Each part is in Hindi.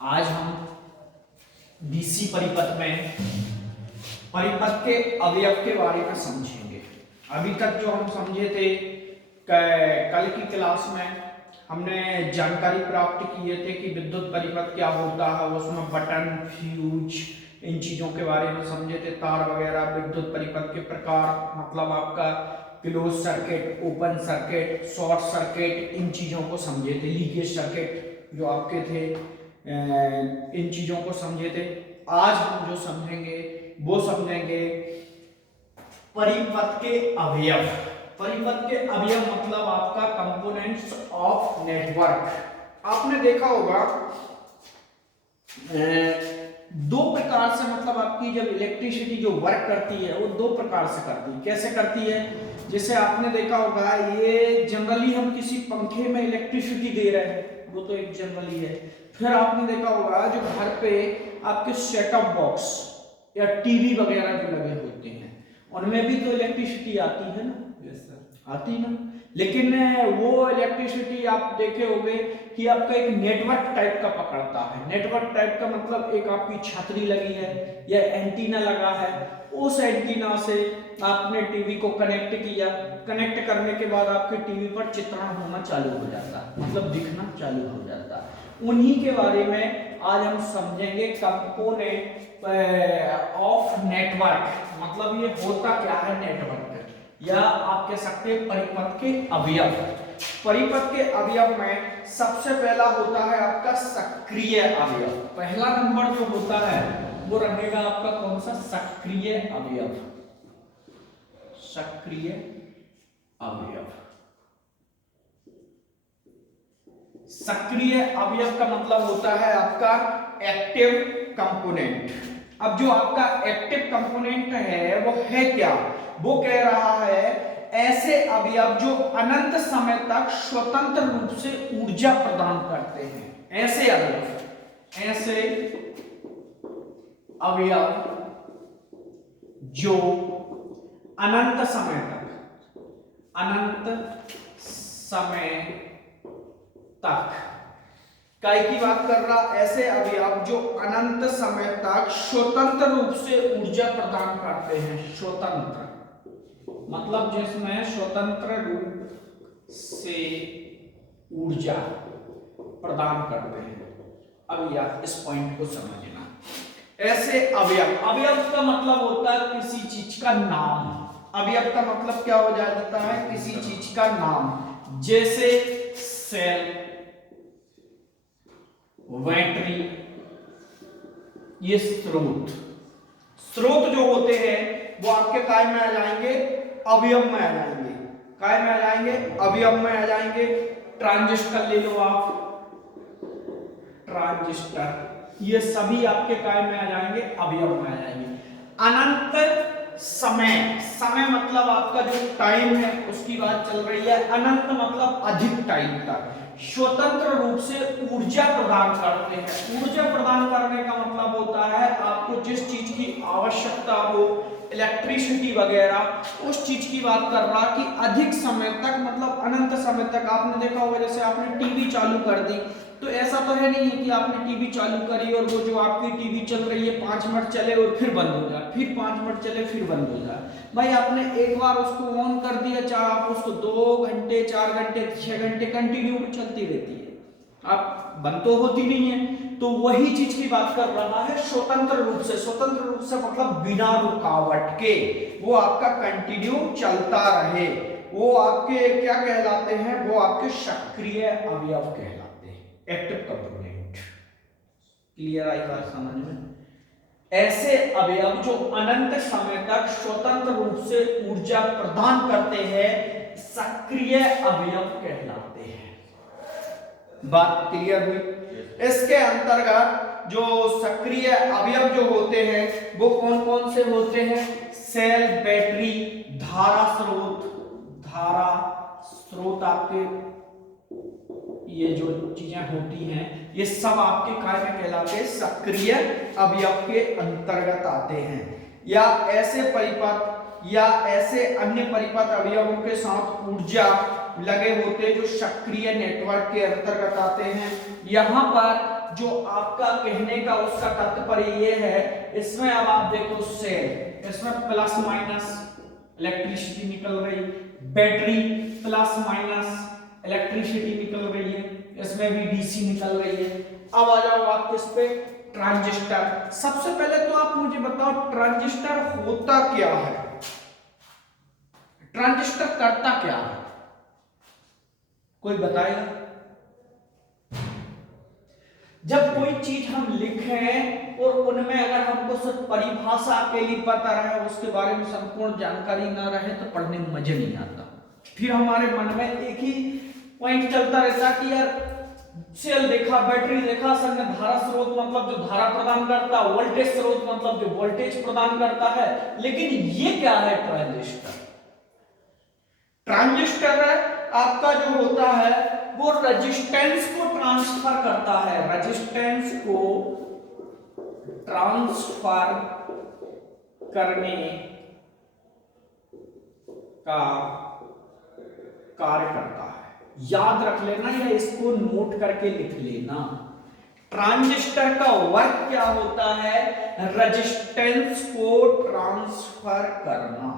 आज हम डीसी परिपथ में परिपथ के अवयव के बारे में समझेंगे। अभी तक जो हम समझे थे कल की क्लास में हमने जानकारी प्राप्त किए थे कि विद्युत परिपथ क्या होता है, उसमें बटन, फ्यूज, इन चीजों के बारे में समझे थे, तार वगैरह, विद्युत परिपथ के प्रकार, मतलब आपका close circuit, open circuit, short circuit, इन चीजों को समझे थे। लीकेज सर्किट जो आपके थे, इन चीजों को समझे थे। आज हम जो समझेंगे वो समझेंगे परिपथ के अवयव। परिपथ के अवयव मतलब आपका कंपोनेंट्स ऑफ नेटवर्क। आपने देखा होगा दो प्रकार से, मतलब आपकी जब इलेक्ट्रिसिटी जो वर्क करती है वो दो प्रकार से करती है। कैसे करती है? जैसे आपने देखा होगा, ये जनरली हम किसी पंखे में इलेक्ट्रिसिटी दे रहे हैं, वो तो एक जनरली है। फिर आपने देखा होगा जो घर पे आपके सेट टॉप बॉक्स या टीवी वगैरह जो लगे होते हैं उनमें भी तो इलेक्ट्रिसिटी आती है ना। Yes sir. आती ना, लेकिन वो इलेक्ट्रिसिटी आप देखे होंगे कि आपका एक नेटवर्क टाइप का पकड़ता है। नेटवर्क टाइप का मतलब एक आपकी छतरी लगी है या एंटीना लगा है, उस एंटीना से आपने टीवी को कनेक्ट किया, कनेक्ट करने के बाद आपके टीवी पर चित्रण होना चालू हो जाता है, मतलब दिखना चालू हो जाता है। उन्हीं के बारे में आज हम समझेंगे, कंपोनेंट ऑफ नेटवर्क, मतलब ये होता क्या है नेटवर्क, या आप कह सकते हैं परिपथ के अवयव। परिपथ के अवयव में सबसे पहला होता है आपका सक्रिय अवयव। पहला नंबर जो होता है वो रहेगा आपका कौन सा? सक्रिय अवयव। सक्रिय अवयव। सक्रिय अवयव का मतलब होता है आपका एक्टिव कंपोनेंट। अब जो आपका एक्टिव कंपोनेंट है वो है क्या? वो कह रहा है ऐसे अवयव जो अनंत समय तक स्वतंत्र रूप से ऊर्जा प्रदान करते हैं। ऐसे अवयव, ऐसे अवयव जो अनंत समय तक, अनंत समय तक, काय की बात कर रहा, ऐसे अवयव जो अनंत समय तक स्वतंत्र रूप से ऊर्जा प्रदान करते हैं। स्वतंत्र मतलब जिसमें स्वतंत्र रूप से ऊर्जा प्रदान करते हैं। अब यार इस पॉइंट को समझना, ऐसे अवयव, अवयव का मतलब होता है किसी चीज का नाम। अवयव का मतलब क्या हो जाता है? किसी चीज का नाम। जैसे सेल, बैटरी, ये स्रोत। स्रोत जो होते हैं वो आपके काय में आ जाएंगे? अवयव में आ जाएंगे। काय में आ जाएंगे? अवयव में आ जाएंगे। ट्रांजिस्टर ले लो आप, ट्रांजिस्टर, ये सभी आपके काय में आ जाएंगे? अवयव में आ जाएंगे। अनंत समय, समय मतलब आपका जो टाइम है उसकी बात चल रही है। अनंत मतलब अधिक टाइम तक स्वतंत्र रूप से ऊर्जा प्रदान करते हैं। ऊर्जा प्रदान करने का मतलब होता है आपको जिस चीज की आवश्यकता हो, इलेक्ट्रिसिटी वगैरह, उस चीज की बात कर रहा कि अधिक समय तक, मतलब अनंत समय तक। आपने देखा होगा जैसे आपने टीवी चालू कर दी, तो ऐसा तो है नहीं है कि आपने टीवी चालू करी और वो जो आपकी टीवी चल रही है 5 मिनट चले और फिर बंद हो जाए, फिर 5 मिनट चले फिर बंद हो जाए। भाई आपने एक बार उसको ऑन कर दिया, चाहे आप उसको 2 घंटे, 4 घंटे, 6 घंटे कंटिन्यू चलती रहती है, आप बंद तो होती नहीं है। तो वही चीज की बात कर रहा है स्वतंत्र रूप से। स्वतंत्र रूप से मतलब बिना रुकावट के वो आपका कंटिन्यू चलता रहे, वो आपके क्या कहलाते हैं? वो आपके सक्रिय अवयव कहलाते हैं, एक्टिव कंपोनेंट। क्लियर आई बात समझ में? ऐसे अवयव जो अनंत समय तक स्वतंत्र रूप से ऊर्जा प्रदान करते हैं सक्रिय अवयव कहलाते हैं। बात क्लियर हुई? इसके अंतर्गत जो सक्रिय अवयव जो होते हैं वो कौन कौन से होते हैं? सेल, बैटरी, धारा स्रोत। धारा स्रोत आपके ये जो चीजें होती हैं ये सब आपके काय में कहलाते हैं? सक्रिय अवयव के अंतर्गत आते हैं। या ऐसे परिपथ या ऐसे अन्य परिपथ अवयवों के साथ ऊर्जा लगे होते जो सक्रिय नेटवर्क के अंतर्गत आते हैं। यहां पर जो आपका कहने का उसका तात्पर्य ये है, इसमें अब आप देखो सेल, इसमें प्लस माइनस इलेक्ट्रिसिटी निकल रही, बैटरी प्लस माइनस इलेक्ट्रिसिटी निकल रही है, इसमें भी डीसी निकल रही है। अब आ जाओ आप किस पे, ट्रांजिस्टर। सबसे पहले तो आप मुझे बताओ ट्रांजिस्टर होता क्या है, ट्रांजिस्टर करता क्या है, कोई बताएगा? जब कोई चीज हम लिखें और उनमें अगर हमको सिर्फ परिभाषा अकेली पता रहे, उसके बारे में संपूर्ण जानकारी ना रहे, तो पढ़ने में मजा नहीं आता। फिर हमारे मन में एक ही पॉइंट चलता रहता कि यार सेल देखा, बैटरी देखा, संग धारा स्रोत मतलब जो धारा प्रदान करता, वोल्टेज स्रोत मतलब जो वोल्टेज प्रदान करता है, लेकिन ये क्या है ट्रांजिस्टर? ट्रांजिस्टर आपका जो होता है वो रेजिस्टेंस को ट्रांसफर करता है, रेजिस्टेंस को ट्रांसफर करने का कार्य करता है। याद रख लेना या इसको नोट करके लिख लेना, ट्रांजिस्टर का वर्क क्या होता है, रेजिस्टेंस को ट्रांसफर करना।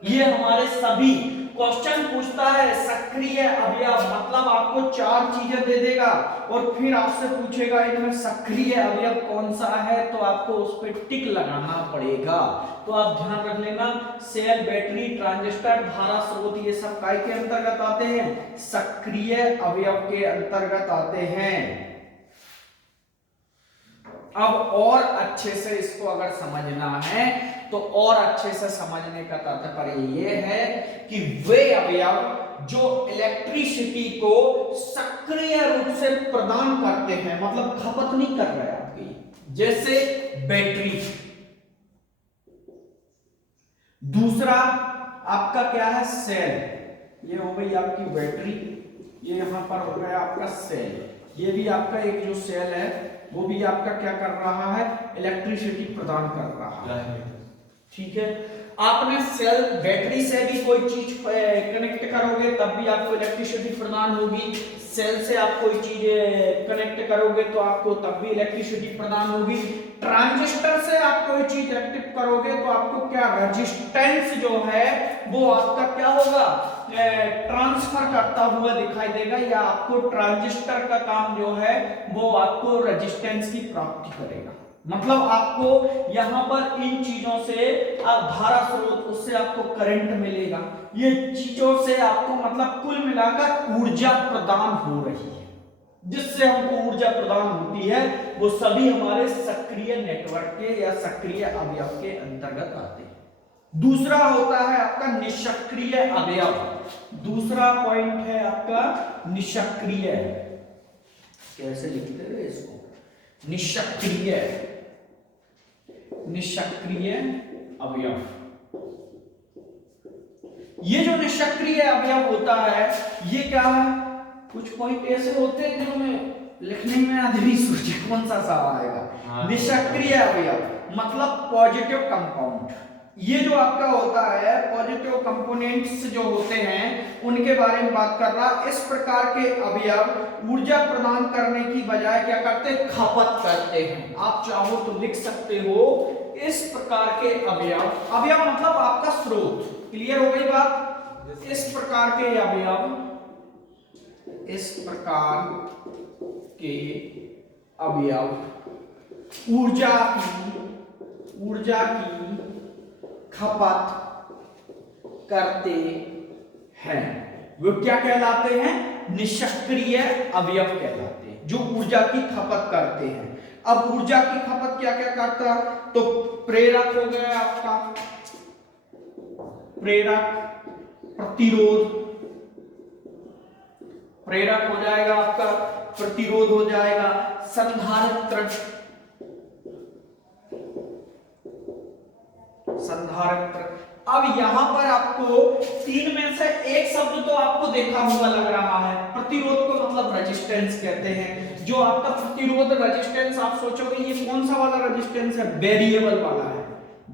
ये हमारे सभी क्वेश्चन पूछता है सक्रिय अवयव, मतलब आपको 4 चीजें दे देगा और फिर आपसे पूछेगा इनमें सक्रिय अवयव कौन सा है, तो आपको उस पर टिक लगाना पड़ेगा। तो आप ध्यान रख लेना, सेल, बैटरी, ट्रांजिस्टर, धारा स्रोत, ये सब काय के अंतर्गत आते हैं, सक्रिय अवयव के अंतर्गत आते हैं। अब और अच्छे से इसको अगर समझना है तो और अच्छे से समझने का तात्पर्य ये है कि वे अवयव जो इलेक्ट्रिसिटी को सक्रिय रूप से प्रदान करते हैं, मतलब खपत नहीं कर रहे आपकी, जैसे बैटरी। दूसरा आपका क्या है, सेल, ये हो गई आपकी बैटरी, ये यहां पर हो गया आपका सेल, ये भी आपका एक जो सेल है वो भी आपका क्या कर रहा है, इलेक्ट्रिसिटी प्रदान कर रहा है। ठीक है, आपने सेल, बैटरी से भी कोई चीज कनेक्ट करोगे तब भी आपको इलेक्ट्रिसिटी प्रदान होगी, सेल से आप कोई चीज कनेक्ट करोगे तो आपको तब भी इलेक्ट्रिसिटी प्रदान होगी। ट्रांजिस्टर से आप कोई चीज एक्टिव करोगे तो आपको क्या, रेजिस्टेंस जो है वो आपका क्या होगा, ट्रांसफर करता हुआ दिखाई देगा, या आपको ट्रांजिस्टर का काम जो है वो आपको रेजिस्टेंस की प्राप्ति करेगा। मतलब आपको यहां पर इन चीजों से आप धारा स्रोत, उससे आपको करंट मिलेगा, ये चीजों से आपको मतलब कुल मिलाकर ऊर्जा प्रदान हो रही है, जिससे हमको ऊर्जा प्रदान होती है, वो सभी हमारे सक्रिय नेटवर्क के या सक्रिय अवयव के अंतर्गत आते हैं। दूसरा होता है आपका निष्क्रिय अवयव, दूसरा पॉइंट है आपका निष्क्रिय, कैसे लिखते हैं इसको, निष्क्रिय, निष्क्रिय अवयव। ये जो निष्क्रिय अवयव होता है ये क्या है, कुछ पॉइंट ऐसे होते हैं जिनमें लिखने में आदमी सोचे कौन सा सवाल आएगा। निष्क्रिय अवयव मतलब पॉजिटिव कंपाउंड, ये जो आपका होता है पॉजिटिव कंपोनेंट्स जो होते हैं उनके बारे में बात कर रहा। इस प्रकार के अवयव ऊर्जा प्रदान करने की बजाय क्या करते हैं, खपत करते हैं। आप चाहो तो लिख सकते हो इस प्रकार के अवयव, अवयव मतलब आपका स्रोत, क्लियर हो गई बात। इस प्रकार के अवयव, इस प्रकार के अवयव ऊर्जा की खपत करते हैं, वो क्या कहलाते हैं, निष्क्रिय अवयव कहलाते हैं, जो ऊर्जा की खपत करते हैं। अब ऊर्जा की खपत क्या क्या करता, तो प्रेरक हो गया आपका, प्रेरक, प्रतिरोध, प्रेरक हो जाएगा आपका, प्रतिरोध हो जाएगा, संधारित्र, संधारित्र। अब यहां पर आपको 3 में से एक शब्द तो आपको देखा हुआ लग रहा है, प्रतिरोध को मतलब रेजिस्टेंस कहते हैं। जो आपका प्रतिरोध रेजिस्टेंस आप सोचोगे ये कौन सा वाला रेजिस्टेंस है, वेरिएबल वाला है,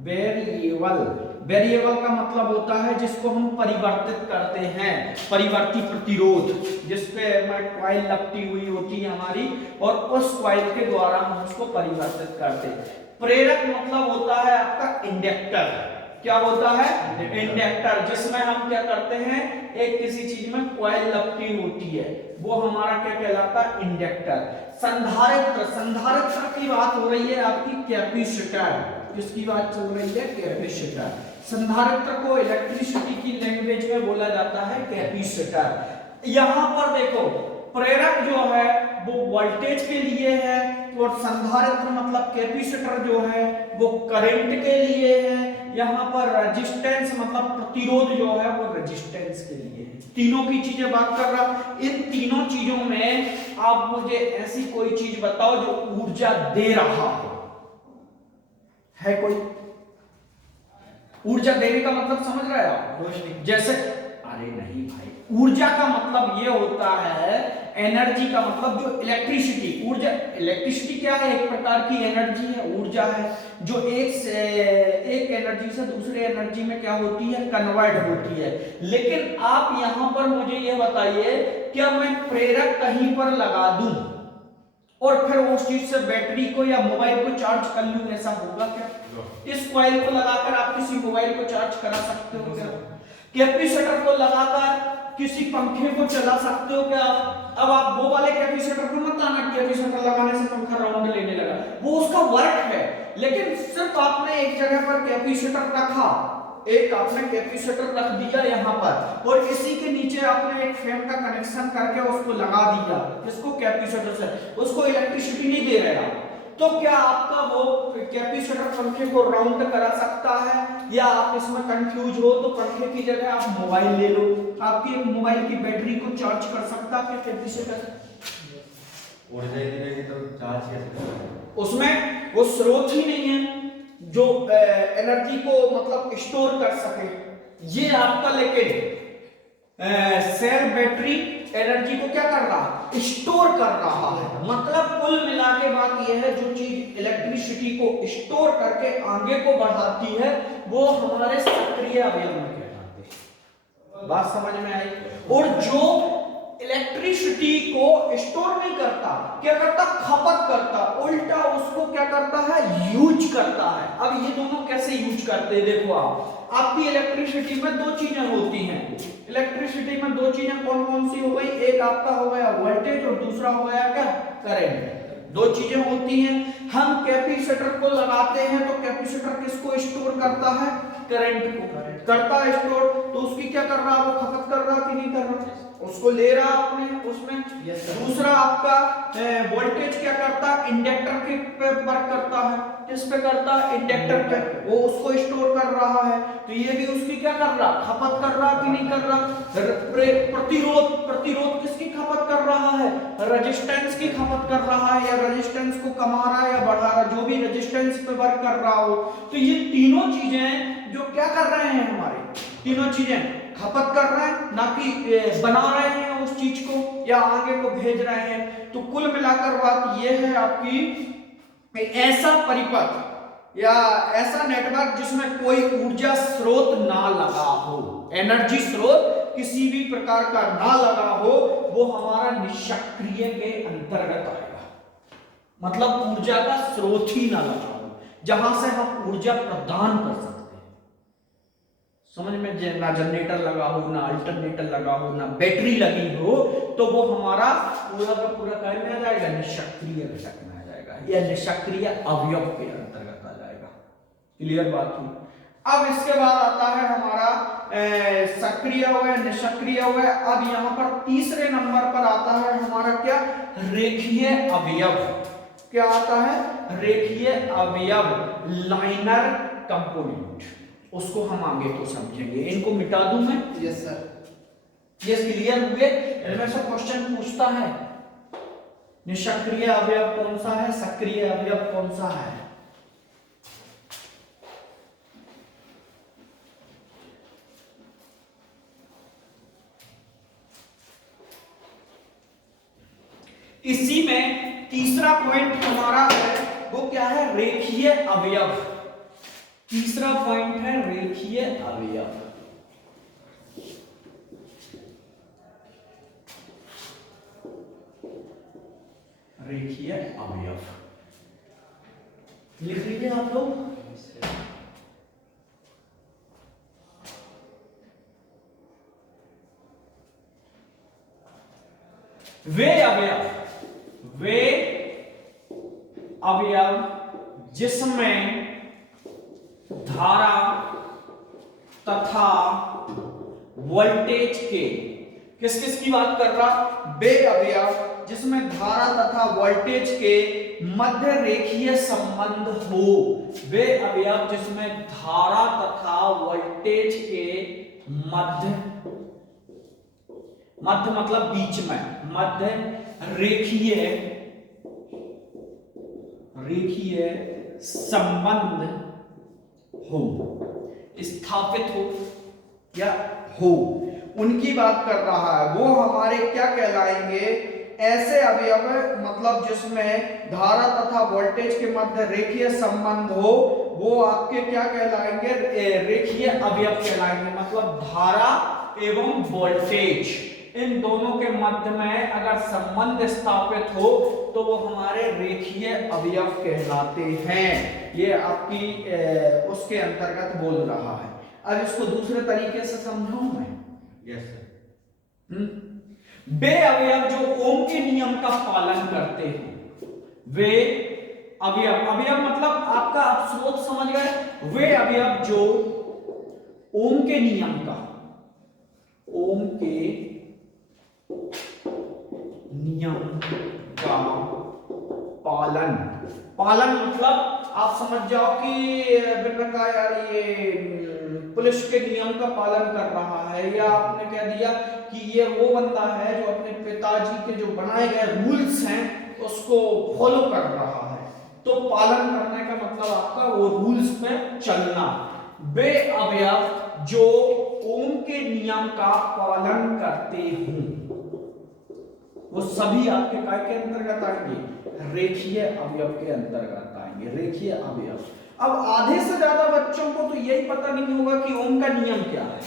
वेरिएबल वेरिएबल का मतलब होता है जिसको हम परिवर्तित करते हैं, परिवर्ती प्रतिरोध, जिसपे कॉइल लपटी हुई होती है हमारी और उस कॉइल के द्वारा हम उसको परिवर्तित करते हैं। प्रेरक मतलब होता है आपका इंडक्टर। क्या होता है? इंडक्टर, जिसमें हम क्या करते हैं, एक किसी चीज में कॉइल लपटी होती है, वो हमारा क्या कहलाता है? इंडक्टर। संधारित्र, संधारित्र की बात हो रही है आपकी कैपेसिटर। किसकी बात चल रही है? कैपेसिटर। संधारित्र को इलेक्ट्रिसिटी की लैंग्वेज में बोला जाता है कैपेसिटर। यहां पर देखो, प्रेरक जो है वो वोल्टेज के लिए है और संधारित्र मतलब कैपेसिटर जो है वो करंट के लिए है। यहाँ पर रेजिस्टेंस मतलब प्रतिरोध जो है वो रेजिस्टेंस के लिए है। तीनों की चीजें बात कर रहा। इन तीनों चीजों में आप मुझे ऐसी कोई चीज बताओ जो ऊर्जा दे रहा हो। है कोई? ऊर्जा देने का मतलब समझ रहे हो आप? रोशनी। जैसे, अरे नहीं भाई, ऊर्जा का मतलब ये होता है, एनर्जी का मतलब जो इलेक्ट्रिसिटी, ऊर्जा, इलेक्ट्रिसिटी क्या है? एक प्रकार की एनर्जी है, ऊर्जा है, जो एक एनर्जी से दूसरे एनर्जी में क्या होती है? कन्वर्ट होती है। लेकिन आप यहां पर मुझे ये बताइए, क्या मैं प्रेरक कहीं पर लगा दूं और फिर उस चीज से बैटरी को या मोबाइल को चार्ज कर लूं, ऐसा होगा क्या? इस कॉइल को लगाकर आप किसी मोबाइल को चार्ज करा सकते हो क्या? कैपेसिटर को लगाकर किसी पंखे को चला सकते हो क्या? अब आप वो वाले कैपेसिटर को मत आना, कैपेसिटर लगाने से पंखा राउंड लेने लगा, वो उसका वर्क है। लेकिन सिर्फ आपने एक जगह पर कैपेसिटर रखा, एक आपने कैपेसिटर रख दिया यहाँ पर, और इसी के नीचे आपने एक फैन का कनेक्शन करके उसको लगा दिया, इसको कैपेसिटर से, उसको इलेक्ट्रिसिटी नहीं दे रहे आप, तो क्या आपका वो कैपेसिटर पंखे को राउंड करा सकता है? या आप इसमें कंफ्यूज हो तो पंखे की जगह आप मोबाइल ले लो, आपकी एक मोबाइल की बैटरी को चार्ज कर सकता है कैपेसिटर? ऊर्जा ही नहीं रहेगी तो चार्ज कैसे? उसमें वो स्रोत ही नहीं है जो एनर्जी को मतलब स्टोर कर सके। ये आपका लेकिन सेल बैटरी एनर्जी को क्या कर रहा है? स्टोर कर रहा है। मतलब कुल मिला के बात यह है, जो चीज इलेक्ट्रिसिटी को स्टोर करके आगे को बढ़ाती है वो हमारे सक्रिय अवयव में कहलाते हैं। बात समझ में आई? और जो इलेक्ट्रिसिटी को स्टोर नहीं करता, क्या करता? खपत करता, उल्टा उसको क्या करता है? यूज करता है। अब ये दोनों कैसे यूज करते हैं? देखो, आपकी इलेक्ट्रिसिटी में दो चीजें होती हैं। इलेक्ट्रिसिटी में दो चीजें कौन कौन सी हो गई? एक आपका हो गया वोल्टेज और दूसरा हो गया क्या? करंट। दो चीजें होती हैं। हम कैपेसिटर को लगाते हैं तो कैपेसिटर किसको स्टोर करता है? करंट को करता है स्टोर। तो उसकी क्या कर रहा है? वो खपत कर रहा कि नहीं कर रहा? उसको ले रहा आपने उसमें। दूसरा आपका वोल्टेज क्या करता है? इंडक्टर के पे वर्क करता है। किस पे करता है? इंडक्टर पे। वो उसको स्टोर कर रहा है, तो ये भी उसकी क्या कर रहा? खपत कर रहा कि नहीं कर रहा? प्रतिरोध, प्रतिरोध किसकी खपत कर रहा है? रेजिस्टेंस की खपत कर रहा है, या रेजिस्टेंस को कमा रहा है या बढ़ा रहा है, जो भी रेजिस्टेंस पे वर्क कर रहा हो। तो ये तीनों चीजें जो क्या कर रहे हैं, हमारे तीनों चीजें खपत कर रहे हैं, ना कि बना रहे हैं उस चीज को या आगे को भेज रहे हैं। तो कुल मिलाकर बात यह है आपकी, ऐसा परिपथ या ऐसा नेटवर्क जिसमें कोई ऊर्जा स्रोत ना लगा हो, एनर्जी स्रोत किसी भी प्रकार का ना लगा हो, वो हमारा निष्क्रिय के अंतर्गत आएगा। मतलब ऊर्जा का स्रोत ही ना लगा हो, जहां से हम ऊर्जा प्रदान कर सकते हैं। समझ में? ना जनरेटर लगा हो, ना अल्टरनेटर लगा हो, ना बैटरी लगी हो, तो वो हमारा पूरा का पूरा काय में आ जाएगा? निष्क्रिय घटक में आ जाएगा, या निष्क्रिय अवयव के अंतर्गत आ जाएगा। क्लियर बात हुई? अब इसके बाद आता है हमारा सक्रिय हो गया, निष्क्रिय हो गया। अब यहाँ पर तीसरे नंबर पर आता है हमारा क्या? रेखीय अवयव। क्या आता है? रेखीय अवयव, लाइनर कंपोनेंट। उसको हम आगे तो समझेंगे। इनको मिटा दूं मैं? Yes sir. ये क्लियर हुए? इनमें से क्वेश्चन पूछता है निष्क्रिय अवयव कौन सा है, सक्रिय अवयव कौन सा है? इसी में तीसरा पॉइंट हमारा है, वो क्या है? रेखीय अवयव। तीसरा पॉइंट है रेखीय अवयव। रेखीय अवयव लिख लीजिए आप लोग। वे अवयव जिसमें धारा तथा वोल्टेज के, किस किस की बात कर रहा, वे अवयव जिसमें धारा तथा वोल्टेज के मध्य रेखीय संबंध हो। वे अवयव जिसमें धारा तथा वोल्टेज के मध्य मतलब बीच में, मध्य रेखीय संबंध हो, स्थापित हो या हो, उनकी बात कर रहा है। वो हमारे क्या कहलाएंगे, ऐसे अवयव मतलब जिसमें धारा तथा वोल्टेज के मध्य रेखीय संबंध हो, वो आपके क्या कहलाएंगे, रेखीय अवयव कहलाएंगे। मतलब धारा एवं वोल्टेज इन दोनों के मध्य में अगर संबंध स्थापित हो तो वो हमारे रेखीय अवयव कहलाते हैं। ये आपकी उसके अंतर्गत बोल रहा है। अब इसको दूसरे तरीके से समझाऊं मैं। Yes sir. वे अवयव जो ओम के नियम का पालन करते हैं, वे अवयव मतलब आपका आप स्रोत समझ गए। वे अवयव जो ओम के नियम का, ओम के नियम का पालन मतलब आप समझ जाओ कि मैंने कहा यार ये पुलिस के नियम का पालन कर रहा है, या आपने कह दिया कि ये वो बंदा है जो अपने पिताजी के जो बनाए गए रूल्स हैं उसको फॉलो कर रहा है। तो पालन करने का मतलब आपका वो रूल्स पे चलना। वे अवयव जो ओम के नियम का पालन करते हों वो सभी आपके काय के अंतर्गत आएंगे, रेखीय अवयव के अंतर्गत आएंगे। रेखीय अवयव। अब आधे से ज्यादा बच्चों को तो यही पता नहीं होगा कि ओम का नियम क्या है।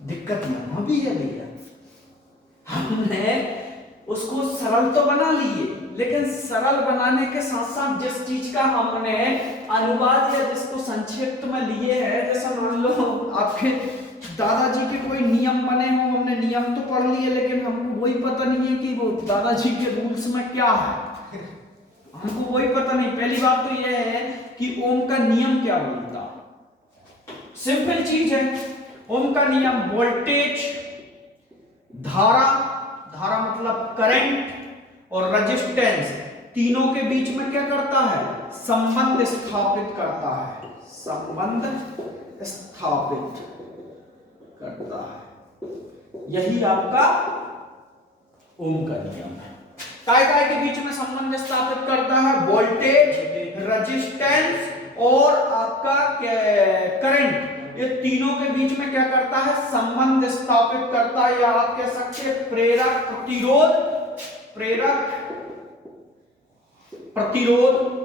दिक्कत यहां भी है भैया, हमने उसको सरल तो बना लिए, लेकिन सरल बनाने के साथ साथ जिस चीज का हमने अनुवाद या जिसको संक्षिप्त में लिए है, जैसा मान लो आपके दादाजी के कोई नियम बने हो, हमने नियम तो पढ़ लिए लेकिन हमको वही पता नहीं है कि वो दादाजी के रूल्स में क्या है, हमको वही पता नहीं। पहली बात तो यह है कि ओम का नियम क्या बोलता। सिंपल चीज है, ओम का नियम वोल्टेज, धारा मतलब करंट और रेजिस्टेंस तीनों के बीच में क्या करता है, संबंध स्थापित करता है। संबंध स्थापित करता है, यही आपका ओम का नियम है। काय के बीच में संबंध स्थापित करता है, वोल्टेज, रेजिस्टेंस और आपका करंट, ये तीनों के बीच में क्या करता है, संबंध स्थापित करता है। या आप कह सकते हैं प्रेरक प्रतिरोध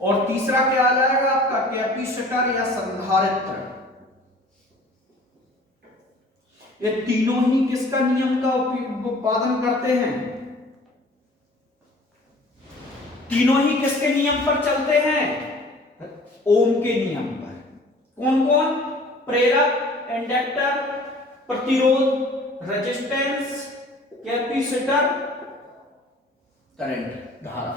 और तीसरा क्या आ जाएगा आपका कैपेसिटर या संधारित्र। ये तीनों ही किसका नियम का उत्पादन करते हैं, तीनों ही किसके नियम पर चलते हैं, ओम के नियम पर। कौन कौन, प्रेरक, इंडक्टर, प्रतिरोध, रेजिस्टेंस, कैपेसिटर, करंट, धारा।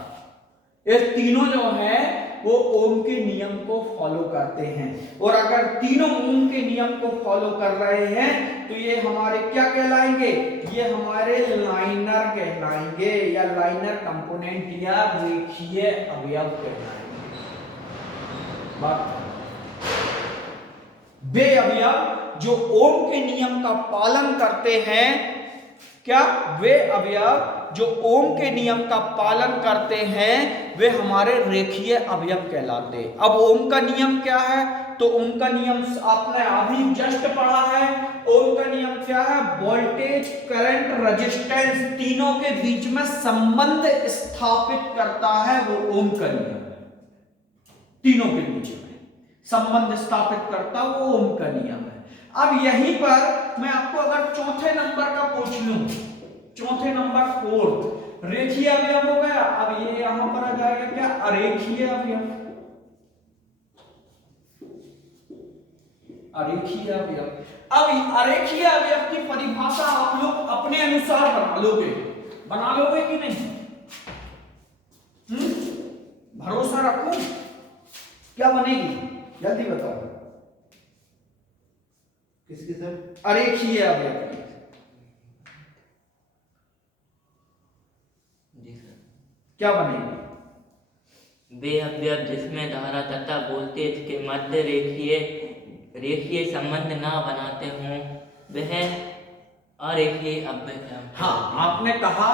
ये तीनों जो है वो ओम के नियम को फॉलो करते हैं। और अगर तीनों ओम के नियम को फॉलो कर रहे हैं तो ये हमारे क्या कहलाएंगे, ये हमारे लाइनर कहलाएंगे, या लाइनर कंपोनेंट या रेखीय अवयव कहलाएंगे। बात वे अवयव जो ओम के नियम का पालन करते हैं, क्या वे अवयव जो ओम के नियम का पालन करते हैं वे हमारे रेखीय अवयव कहलाते हैं। अब ओम का नियम क्या है, तो ओम का नियम आपने अभी जस्ट पढ़ा है। ओम का नियम क्या है, वोल्टेज, करंट, रेजिस्टेंस तीनों के बीच में संबंध स्थापित करता है, वो ओम का नियम है। तीनों के बीच में संबंध स्थापित करता वो ओम का नियम है। अब यहीं पर मैं आपको अगर चौथे नंबर का पूछ लूं, चौथे नंबर फोर्थ, रेखीय अवयव हो गया। अब ये यहां पर आ जाएगा क्या, अरेखीय अवयव। अरेखीय अवयव। अब अरेखीय अवयव की परिभाषा आप लोग अपने अनुसार बना लोगे कि नहीं? भरोसा रखूं, क्या बनेगी जल्दी बताओ। किसकी सर? अरेखीय अवयव की। जी सर। क्या बनेगी? वे अवयव जिसमें धारा तथा वोल्टेज के मध्य रेखीय संबंध ना बनाते हों वह अरेखीय अवयव है। हाँ, आपने कहा,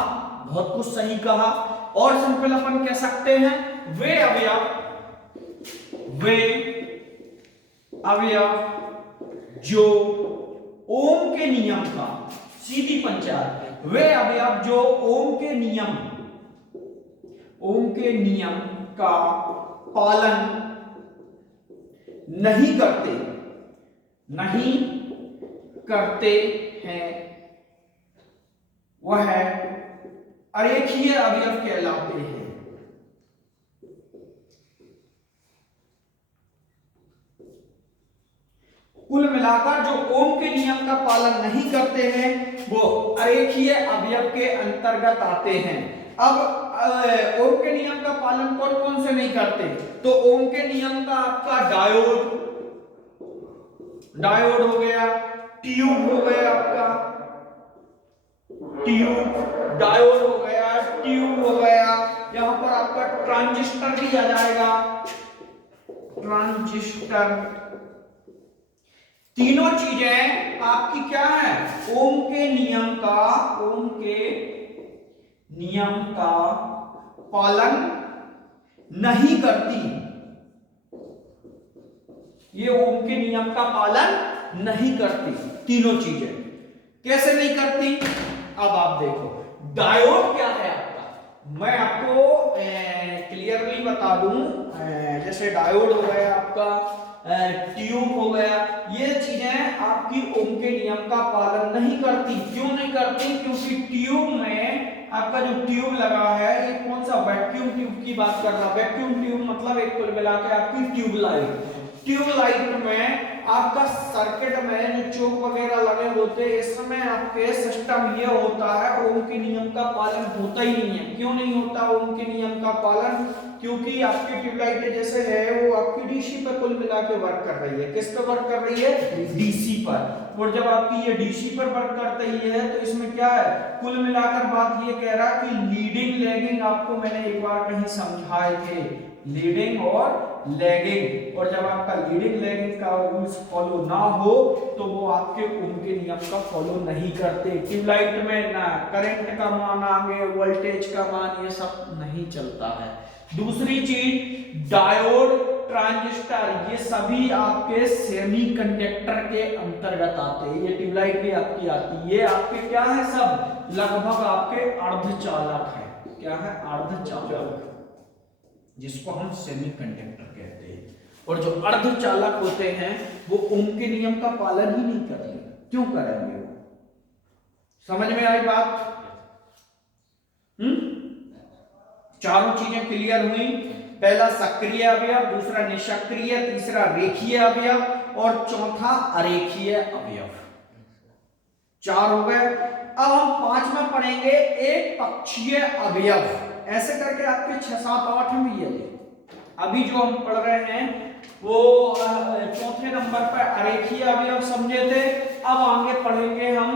बहुत कुछ सही कहा। और सिंपल अपन कह सकते हैं वे अवयव जो ओम के नियम का, सीधी पंचायत, वे अवयव जो ओम के नियम का पालन नहीं करते हैं वह अरेखीय अवयव कहलाते हैं। कुल मिलाकर जो ओम के नियम का पालन नहीं करते हैं वो अरेखीय अवयव के अंतर्गत आते हैं। अब ओम के नियम का पालन कौन कौन से नहीं करते, तो ओम के नियम का आपका डायोड हो गया, ट्यूब हो गया, आपका डायोड हो गया, ट्यूब हो गया, यहां पर आपका ट्रांजिस्टर भी आ जाएगा, ट्रांजिस्टर। तीनों चीजें आपकी क्या है, ओम के नियम का पालन नहीं करती। ये ओम के नियम का पालन नहीं करती तीनों चीजें। कैसे नहीं करती, अब आप देखो। डायोड क्या है आपका, मैं आपको क्लियरली बता दूं। जैसे डायोड हो गया आपका, ट्यूब हो गया, ये चीजें आपकी ओम के नियम का पालन नहीं करती। क्यों नहीं करती, क्योंकि ट्यूब में आपका जो ट्यूब लगा है ये कौन सा, वैक्यूम ट्यूब की बात कर रहा। वैक्यूम ट्यूब मतलब एक कुल मिला के आपकी ट्यूबलाइट में आपका सर्किट में जो चोक वगैरह लगे होते हैं, इसमें आपके सिस्टम ये होता है, ओम के नियम का पालन होता ही नहीं है। क्यों नहीं होता ओम के नियम का पालन, क्योंकि आपकी ट्यूबलाइट जैसे है वो आपकी डीसी पर कुल मिला के वर्क कर रही है। किस पर वर्क कर रही है, डीसी पर। और जब आपकी ये डीसी पर वर्क कर रही है तो इसमें क्या है, कुल मिलाकर बात ये कह रहा कि लीडिंग लैगिंग, आपको मैंने एक बार कहीं समझाए थे, लीडिंग और लैगिंग। और जब आपका लीडिंग लैगिंग का रूल्स फॉलो ना हो तो वो आपके ओम के नियम का फॉलो नहीं करते। ट्यूबलाइट में ना करंट का मान आगे, वोल्टेज का मान, ये सब नहीं चलता है। दूसरी चीज, डायोड, ट्रांजिस्टर, ये सभी आपके सेमीकंडक्टर के अंतर्गत आते हैं। ये ट्यूबलाइट भी आपकी आती है, ये आपके क्या है, सब लगभग आपके अर्धचालक है। क्या है, अर्धचालक, जिसको हम सेमीकंडक्टर कहते हैं। और जो अर्धचालक होते हैं वो ओम के नियम का पालन ही नहीं करेंगे। क्यों करेंगे वो, समझ में आई बात? चारों चीजें क्लियर हुई। पहला सक्रिय अवयव, दूसरा निष्क्रिय, तीसरा रेखीय अवयव और चौथा अरेखीय अवयव। चार हो गए। अब हम पांचवा पढ़ेंगे एक पक्षीय अवयव। ऐसे करके आपके 6, 7, 8 भी है। अभी जो हम पढ़ रहे हैं वो चौथे नंबर पर अरेखीय अवयव समझे थे। अब आगे पढ़ेंगे हम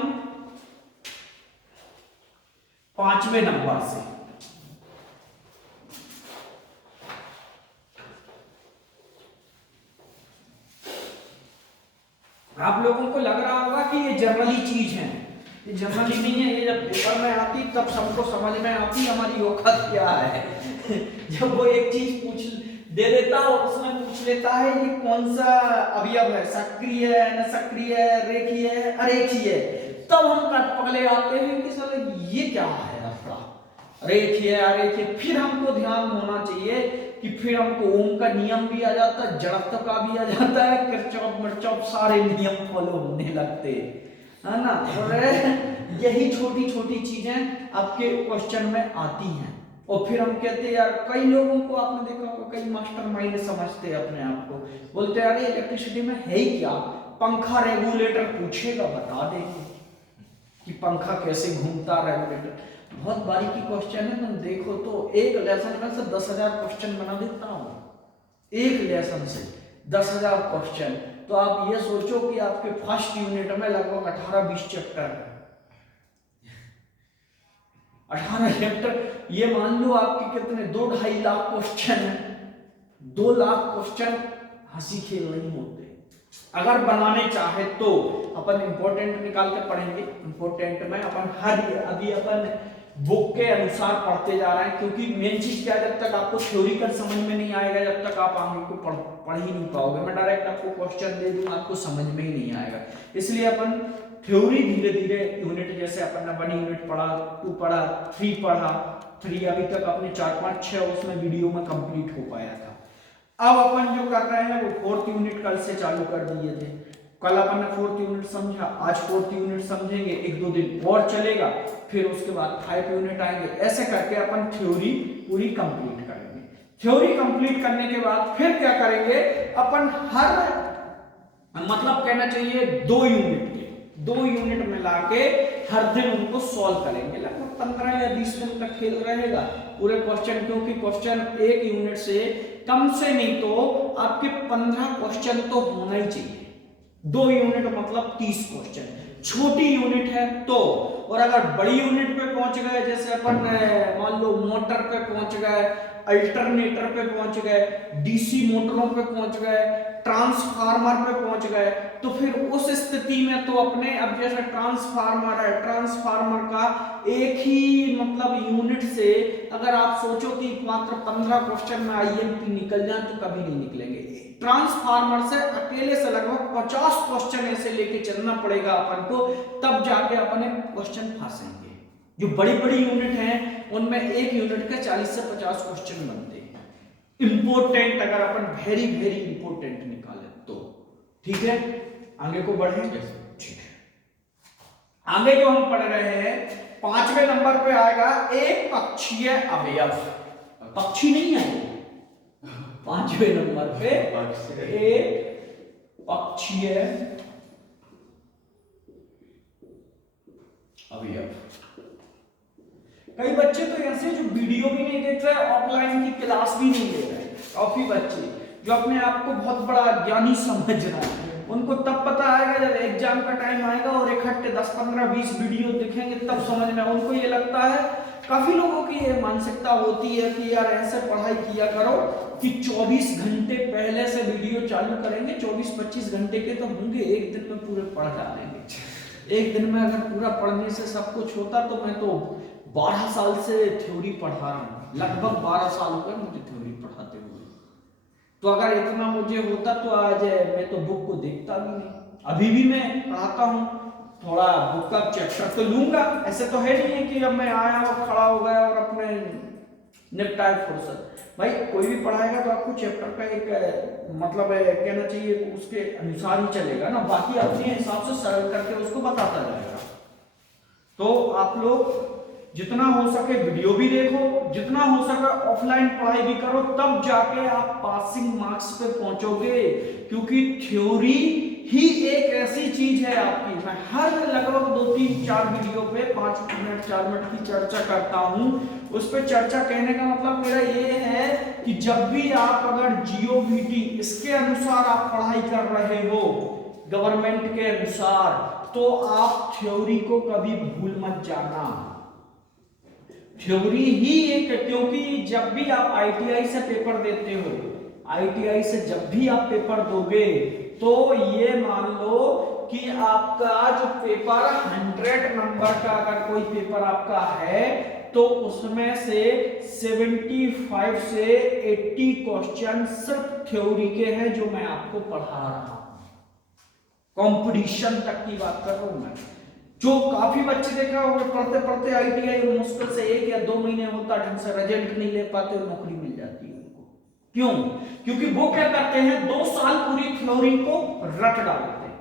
5वें नंबर से। आप लोगों को लग रहा होगा कि ये जनरली चीज है, ये जनरली नहीं है, ये जब पेपर में आती तब सबको समझ में आती हमारी औकात क्या है। जब वो एक चीज पूछ दे देता और उसमें पूछ लेता है ये कौन सा अवयव है, सक्रिय है, निष्क्रिय है, रेखीय है, अरेखीय है, तब हम पगले आते हैं कि साले ये क्या है अपना रेखीय अरेखीय। फिर हमको ध्यान होना चाहिए कि फिर हमको ओम का नियम भी आ जाता है, जड़त्व का भी आ जाता है, किरचॉफ मिर्चॉफ सारे नियम फॉलो होने लगते है ना। और यही छोटी छोटी चीजें आपके क्वेश्चन में आती हैं और फिर हम कहते हैं यार, कई लोगों को आपने देखा होगा, कई मास्टरमाइंड समझते हैं अपने आप को, बोलते हैं यार इलेक्ट्रिसिटी में है ही क्या, पंखा रेगुलेटर पूछेगा बता देंगे कि पंखा कैसे घूमता, रेगुलेटर। बहुत बारीकी क्वेश्चन है, तुम देखो तो एक लेसन में से 10,000 क्वेश्चन बना देता हूं, एक लेसन से 10,000 क्वेश्चन। तो आप ये सोचो कि आपके फर्स्ट यूनिट में लगभग 18-20 चैप्टर है, 18 चैप्टर, ये मान लो आपके कितने 2-2.5 लाख क्वेश्चन है, 2 लाख क्वेश्चन हंसी खेल नहीं होते। अगर बनाने चाहे तो अपन इंपॉर्टेंट निकाल के पढ़ेंगे, इंपॉर्टेंट में अपन अभी अपन बुक के अनुसार पढ़ते जा रहे हैं, क्योंकि मेन चीज क्या है, जब तक आपको थ्योरिकल समझ में नहीं आएगा, जब तक आप आगे को पढ़ ही नहीं पाओगे। मैं डायरेक्ट आपको क्वेश्चन दे दूंगा, आपको समझ में ही नहीं आएगा। इसलिए अपन थ्योरी धीरे धीरे यूनिट, जैसे अपन ने 1 यूनिट पढ़ा, 2 पढ़ा, 3 पढ़ा, 3 अभी तक अपने 4, 5, 6 उसमें वीडियो में कंप्लीट हो पाया था। अब अपन जो कर रहे हैं वो 4th यूनिट कल से चालू कर दिए थे। कल अपन ने 4th यूनिट समझा, आज 4th यूनिट समझेंगे, 1-2 दिन और चलेगा, फिर उसके बाद 5 यूनिट आएंगे। ऐसे करके अपन थ्योरी पूरी कंप्लीट करेंगे। थ्योरी कंप्लीट करने के बाद फिर क्या करेंगे अपन, हर मतलब कहना चाहिए 2 यूनिट मिला के हर दिन उनको सॉल्व करेंगे। लगभग 15 या 20 दिन तक खेल रहेगा पूरे क्वेश्चन, क्योंकि क्वेश्चन एक यूनिट से कम से नहीं तो आपके 15 क्वेश्चन तो होना ही चाहिए। 2 यूनिट मतलब 30 क्वेश्चन, छोटी यूनिट है तो। और अगर बड़ी यूनिट पे पहुंच गए, जैसे अपन मान लो मोटर पे पहुंच गए, अल्टरनेटर पे पहुंच गए, डीसी मोटरों पे पहुंच गए, ट्रांसफार्मर पे पहुंच गए, तो फिर उस स्थिति में तो अपने, अब जैसे ट्रांसफार्मर है, ट्रांसफार्मर का एक ही मतलब यूनिट से अगर आप सोचो कि मात्र 15 क्वेश्चन में आईएमपी निकल जाए तो कभी नहीं निकलेंगे। ट्रांसफार्मर से अकेले से लगभग 50 क्वेश्चन ऐसे लेके चलना पड़ेगा अपन को, तब जाके अपने क्वेश्चन फंसेंगे। जो बड़ी बड़ी यूनिट हैं उनमें एक यूनिट के 40 से 50 क्वेश्चन बनते हैं इंपोर्टेंट, अगर अपन वेरी वेरी इंपोर्टेंट निकाले तो। ठीक है, आगे को बढ़े। ठीक है, आगे जो हम पढ़ रहे हैं 5वें नंबर पे आएगा एक पक्षीय अवयव। पक्षी नहीं है 5वें नंबर पे एक पक्षीय अवयव। कई बच्चे तो ऐसे जो वीडियो भी नहीं देख रहे, ऑफलाइन की क्लास भी नहीं ले रहे, काफी बच्चे जो अपने आप को बहुत बड़ा ज्ञानी समझ रहा है, उनको तब पता आएगा जब एग्जाम का टाइम आएगा और इकट्ठे 10, 15, 20 वीडियो दिखेंगे तब समझ में। उनको ये लगता है, काफी लोगों की ये मानसिकता होती है कि यार ऐसे पढ़ाई किया करो कि 24 घंटे पहले से वीडियो चालू करेंगे, 24-25 घंटे के तो होंगे, एक दिन में पूरे पढ़ डालेंगे। एक दिन में अगर पूरा पढ़ने से सब कुछ होता तो मैं तो 12 साल से थ्योरी पढ़ा रहा हूँ, लगभग 12 साल हो गए मुझे थ्योरी पढ़ाते हुए। तो अगर इतना मुझे होता तो आज मैं तो बुक को देखता भी नहीं। अभी भी मैं पढ़ाता हूँ, थोड़ा बुक का चैप्टर तो लूंगा, ऐसे तो है नहीं है कि अब मैं आया और खड़ा हो गया और अपने निपटाए फुर्सत। भाई कोई भी पढ़ाएगा तो आपको चैप्टर का एक मतलब कहना चाहिए उसके अनुसार ही चलेगा ना, बाकी अपने हिसाब से सरल करके उसको बताता जाएगा। तो आप लोग जितना हो सके वीडियो भी देखो, जितना हो सके ऑफलाइन पढ़ाई भी करो, तब जाके आप पासिंग मार्क्स पे पहुंचोगे। क्योंकि थ्योरी ही एक ऐसी चीज है आपकी, मैं हर लगभग 2, 3, 4 वीडियो पे 5 मिनट 4 मिनट की चर्चा करता हूं। उस पर चर्चा कहने का मतलब मेरा ये है कि जब भी आप अगर जीओवीटी इसके अनुसार आप पढ़ाई कर रहे हो, गवर्नमेंट के अनुसार, तो आप थ्योरी को कभी भूल मत जाना। थ्योरी ही एक, क्योंकि जब भी आप आईटीआई से पेपर देते हो, आईटीआई से जब भी आप पेपर दोगे तो ये मान लो कि आपका जो पेपर 100 नंबर का अगर कोई पेपर आपका है तो उसमें से 75 से 80 क्वेश्चन सिर्फ थ्योरी के हैं जो मैं आपको पढ़ा रहा हूं। कंपटीशन तक की बात कर रहा हूं मैं। जो काफी बच्चे देखा होगा पढ़ते पढ़ते आईटीआई मुश्किल से 1 या 2 महीने होता ढंग से रिजल्ट नहीं ले पाते और नौकरी मिल जाती है उनको। क्यों? क्योंकि वो क्या करते हैं 2 साल पूरी थ्योरी को रट डालते हैं।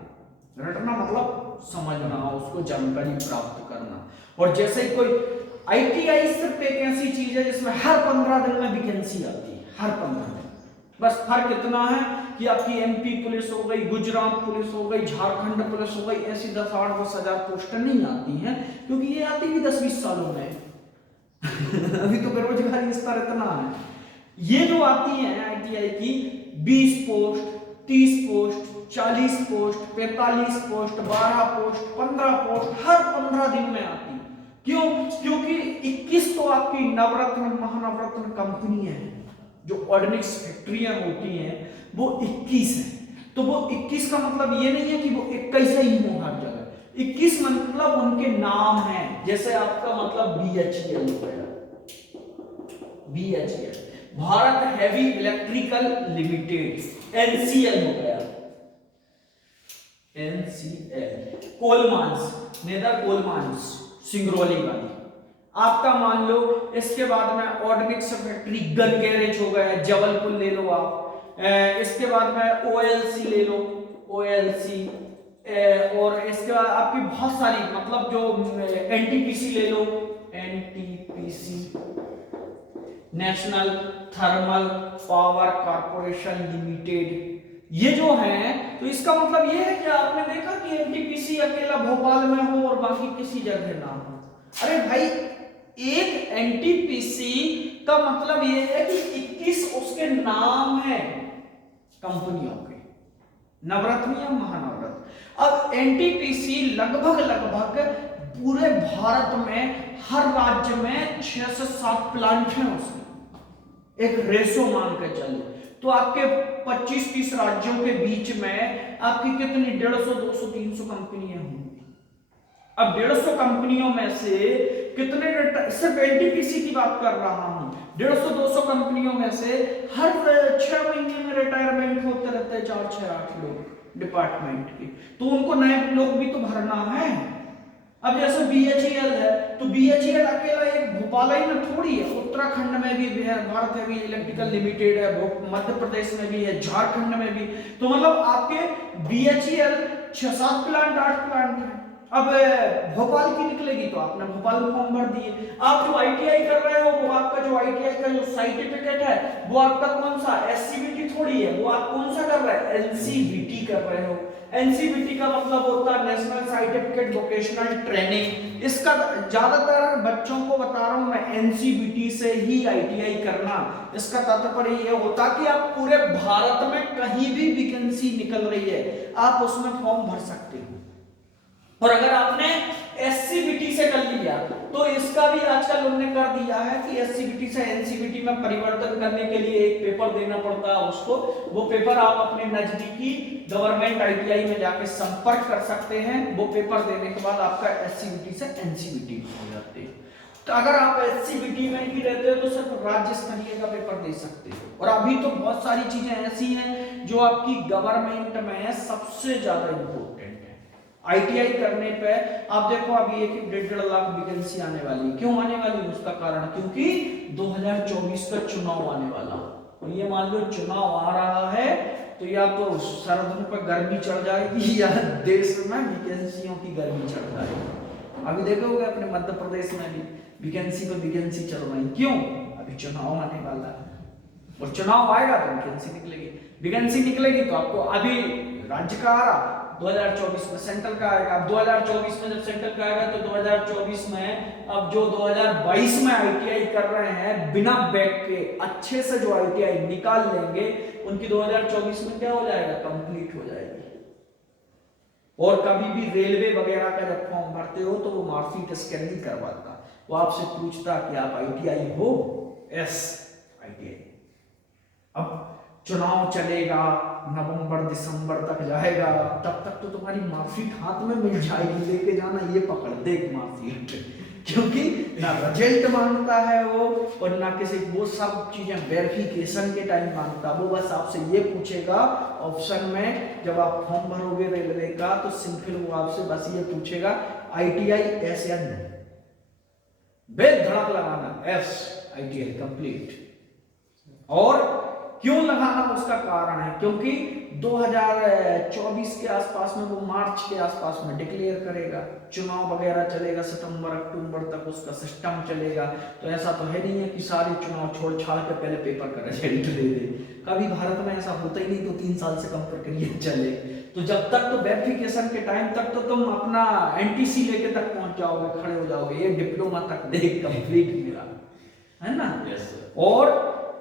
रटना मतलब समझना, उसको जानकारी प्राप्त करना। और जैसे ही कोई आईटीआई सिर्फ एक ऐसी चीज है जिसमें हर 15 दिन में वैकेंसी आती है, हर 15 दिन। बस फर्क इतना है कि आपकी एमपी पुलिस हो गई, गुजरात पुलिस हो गई, झारखंड पुलिस हो गई, ऐसी 10-8-10 हजार पोस्टें नहीं आती हैं क्योंकि ये आती भी 10-20 सालों में। अभी तो बेरोजगारी स्तर इतना है। ये जो आती है आईटीआई की 20 post, 30 post, 40 post, 45 post, 12 post, 15 post हर 15 दिन में आती है। क्यों? क्योंकि 21 तो आपकी नवरत्न महानवरत्न कंपनियां हैं, जो ऑर्डिनिक्स फैक्ट्रियां होती हैं वो 21 है। तो वो 21 का मतलब ये नहीं है कि वो 21 ही हो हर जगह। 21 मतलब उनके नाम है। जैसे आपका मतलब बीएचईएल हो गया, BHEL Bharat heavy electrical limited, NCL हो गया, एनसीएल कोलमांस, नेदर कोलमांस सिंगरौली वाली आपका मान लो। इसके बाद में ऑर्डिनिक्स फैक्ट्री गन गैरेज हो गया, जबलपुर ले लो आप। इसके बाद में ओएलसी ले लो, ओएलसी। और इसके बाद आपकी बहुत सारी मतलब जो एनटीपीसी ले लो, NTPC National Thermal Power Corporation Limited. ये जो है तो इसका मतलब ये है कि आपने देखा कि एनटीपीसी अकेला भोपाल में हो और बाकी किसी जगह ना हो। अरे भाई एक एनटीपीसी का मतलब ये है कि 21 उसके नाम है कंपनियों के, नवरत्न या महानवरत्न। अब एनटीपीसी लगभग पूरे भारत में हर राज्य में 6 से 7 प्लांट हैं उसके। एक रेशो मान के चलो तो आपके 25-30 राज्यों के बीच में आपकी कितनी 150, 200, 300 कंपनियां होंगी। अब 150 कंपनियों में से कितने, सिर्फ एनटीपीसी की बात कर रहा हूं, 150-200 कंपनियों में से हर 6 महीने में रिटायरमेंट होते रहते हैं 4, 6, 8 लोग डिपार्टमेंट के। तो उनको नए लोग भी तो भरना है। अब जैसे बीएचईएल है तो बीएचईएल अकेला एक भोपाल ही में थोड़ी है, उत्तराखंड में भी है, भारत हैवी इलेक्ट्रिकल लिमिटेड है, मध्य प्रदेश में भी है, झारखंड में भी। तो मतलब आपके बीएचईएल 6-7 प्लांट 8 प्लांट है। अब भोपाल की निकलेगी तो आपने भोपाल में फॉर्म भर दिए। आप जो आईटीआई कर रहे हो वो आपका जो आईटीआई का जो सर्टिफिकेट है वो आपका कौन सा, एससीबीटी थोड़ी है, वो आप कौन सा कर रहे हैं, एनसीबीटी कर रहे हो। एनसीबीटी का मतलब होता है नेशनल सर्टिफिकेट वोकेशनल ट्रेनिंग। इसका ज्यादातर बच्चों को बता रहा हूं मैं, एनसीबीटी से ही आईटीआई करना। इसका तात्पर्य यह होता कि आप पूरे भारत में कहीं भी वैकेंसी निकल रही है आप उसमें फॉर्म भर सकते हो। और अगर आपने एससीबीटी से कर लिया तो इसका भी आजकल उन्होंने कर दिया है कि एससीबीटी से एनसीबीटी में परिवर्तन करने के लिए एक पेपर देना पड़ता है उसको। वो पेपर आप अपने नजदीकी गवर्नमेंट आईटीआई में जाके संपर्क कर सकते हैं। वो पेपर देने के बाद आपका एससीबीटी से एनसीबीटी हो जाते हैं। तो अगर आप एससीबीटी में ही रहते हो तो सिर्फ राज्य स्तरीय का पेपर दे सकते हो। और अभी तो बहुत सारी चीजें ऐसी हैं जो आपकी गवर्नमेंट में सबसे ज्यादा इंपॉर्टेंट है। आईटीआई करने पे आप देखो अभी 1.5 लाख वैकेंसी आने वाली। क्यों आने वाली? उसका कारण क्योंकि 2024 का चुनाव आने वाला। और ये मान लो चुनाव आ रहा है तो या तो सरहदों पर गर्मी चढ़ जाएगी या देश में वैकेंसियों की गर्मी चढ़ जाएगी। अभी देखोगे अपने मध्य प्रदेश में भी वैकेंसी पे वैकेंसी चल रही। क्यों? अभी चुनाव आने वाला है और चुनाव आएगा तो वैकेंसी निकलेगी। वैकेंसी निकलेगी तो आपको अभी राज्य का आ रहा 2024 में सेंट्रल का आएगा। अब 2024 में जब सेंट्रल का आएगा तो 2024 में अब जो 2022 में आईटीआई कर रहे हैं बिना बैक के अच्छे से जो आईटीआई निकाल लेंगे उनकी 2024 में क्या हो जाएगा, कंप्लीट हो जाएगी। और कभी भी रेलवे वगैरह का जब फॉर्म भरते हो तो वो मार्कशीट स्कैन नहीं करवाता, वो आपसे पूछता कि आप आईटीआई हो? Yes ITI. अब चुनाव चलेगा नवंबर दिसंबर तक जाएगा, तब तक तो तुम्हारी मार्कशीट हाथ में मिल जाएगी, लेके जाना ये पकड़ दे मार्कशीट, क्योंकि ना रिजल्ट मांगता है वो और ना किसी वो सब चीजें वेरिफिकेशन के टाइम मांगता। वो बस आपसे ये पूछेगा ऑप्शन में, जब आप फॉर्म भरोगे रेलवे का तो सिंपल वो आपसे बस ये पूछेगा ITI एस या नो, बेद धड़क लगाना एस ITI कंप्लीट। और क्यों लगाना उसका कारण है, क्योंकि 2024 के आसपास में, वो मार्च के आसपास में डिक्लेयर करेगा, चुनाव वगैरह चलेगा, सितंबर अक्टूबर तक उसका सिस्टम चलेगा। तो ऐसा तो है नहीं है कि सारे चुनाव छोड़ छाड़ के पहले पेपर का रिजल्ट दे दे, कभी भारत में ऐसा होता ही नहीं, तो 3 साल से कम प्रक्रिया चले। तो जब तक तो वेरिफिकेशन के टाइम तक तो तुम अपना NTC लेके तक पहुंच जाओगे, खड़े हो जाओगे, ये डिप्लोमा तक देख कंप्लीट मेरा, है ना। और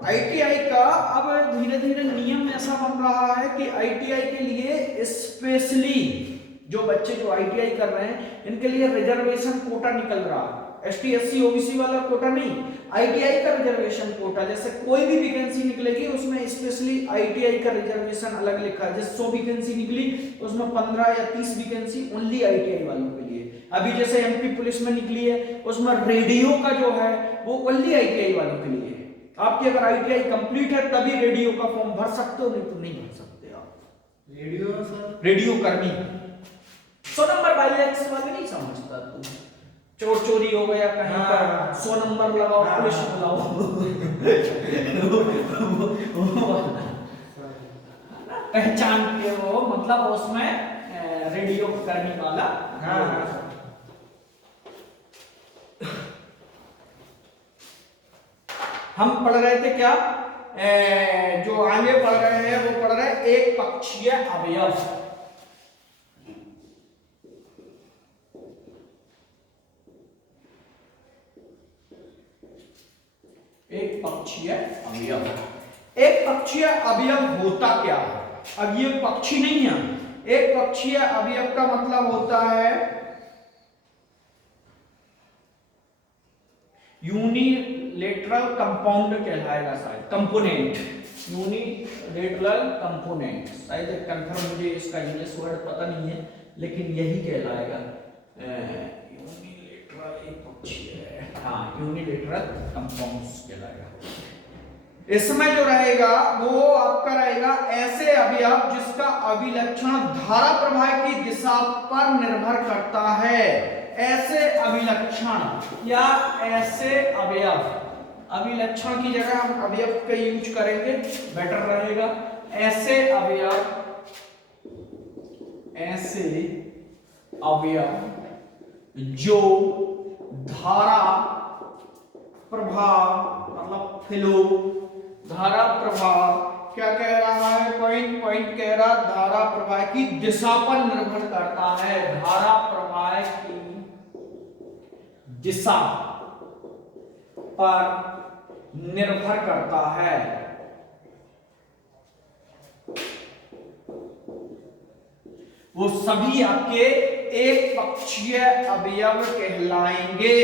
ITI का अब धीरे धीरे नियम ऐसा बन रहा है कि ITI के लिए स्पेशली जो बच्चे जो ITI कर रहे हैं, इनके लिए रिजर्वेशन कोटा निकल रहा है। ST SC OBC वाला कोटा नहीं, ITI का रिजर्वेशन कोटा। जैसे कोई भी वैकेंसी निकलेगी उसमें स्पेशली ITI का रिजर्वेशन अलग लिखा है। जैसे 100 वैकेंसी निकली उसमें 15 या 30 वैकेंसी ओनली ITI वालों के लिए। अभी जैसे MP पुलिस में निकली है, उसमें रेडियो का जो है वो ओनली ITI वालों के लिए है। आपकी अगर ITI कंप्लीट है तभी रेडियो का फॉर्म भर सकते हो, नहीं तो नहीं भर सकते आप। रेडियो सर, रेडियो कर्मी 100 नंबर बाईलेक्स वाले नहीं समझता तू, चोर चोरी हो गया कहीं पर 100 नंबर लगाओ, पुलिस बुलाओ, पहचान के वो मतलब उसमें रेडियो कर्मी वाला। हम पढ़ रहे थे क्या, जो आगे पढ़ रहे हैं वो पढ़ रहे हैं एक पक्षीय अवयव। एक पक्षीय अवयव, एक पक्षीय अवयव होता क्या है। अब ये पक्षी नहीं है, एक पक्षीय अवयव का मतलब होता है यूनिलेटरल कंपाउंड कहलाएगा शायद, कंपोनेंट, यूनिलेटरल कंपोनेंट शायद, कंफर्म मुझे इसका इंग्लिश वर्ड पता नहीं है, लेकिन यही कहलाएगा यूनिलेटरल। एक पक्षी है, हाँ यूनिलेटरल कंपाउंड्स कहलाएगा। इसमें जो रहेगा वो आपका रहेगा ऐसे अवयव जिसका अभिलक्षण धारा प्रवाह की दिशा पर निर्भर करता है। ऐसे अभिलक्षण या ऐसे अवयव, अभिलक्षण की जगह हम अवयव का यूज करेंगे, बेटर रहेगा। ऐसे अवयव, ऐसे अवयव जो धारा प्रभाव मतलब फ्लो, धारा प्रवाह क्या कह रहा है, पॉइंट कह रहा, धारा प्रवाह की दिशा पर निर्भर करता है। धारा प्रवाह की दिशा पर निर्भर करता है। वो सभी आपके एक पक्षीय अवयव कहलाएंगे।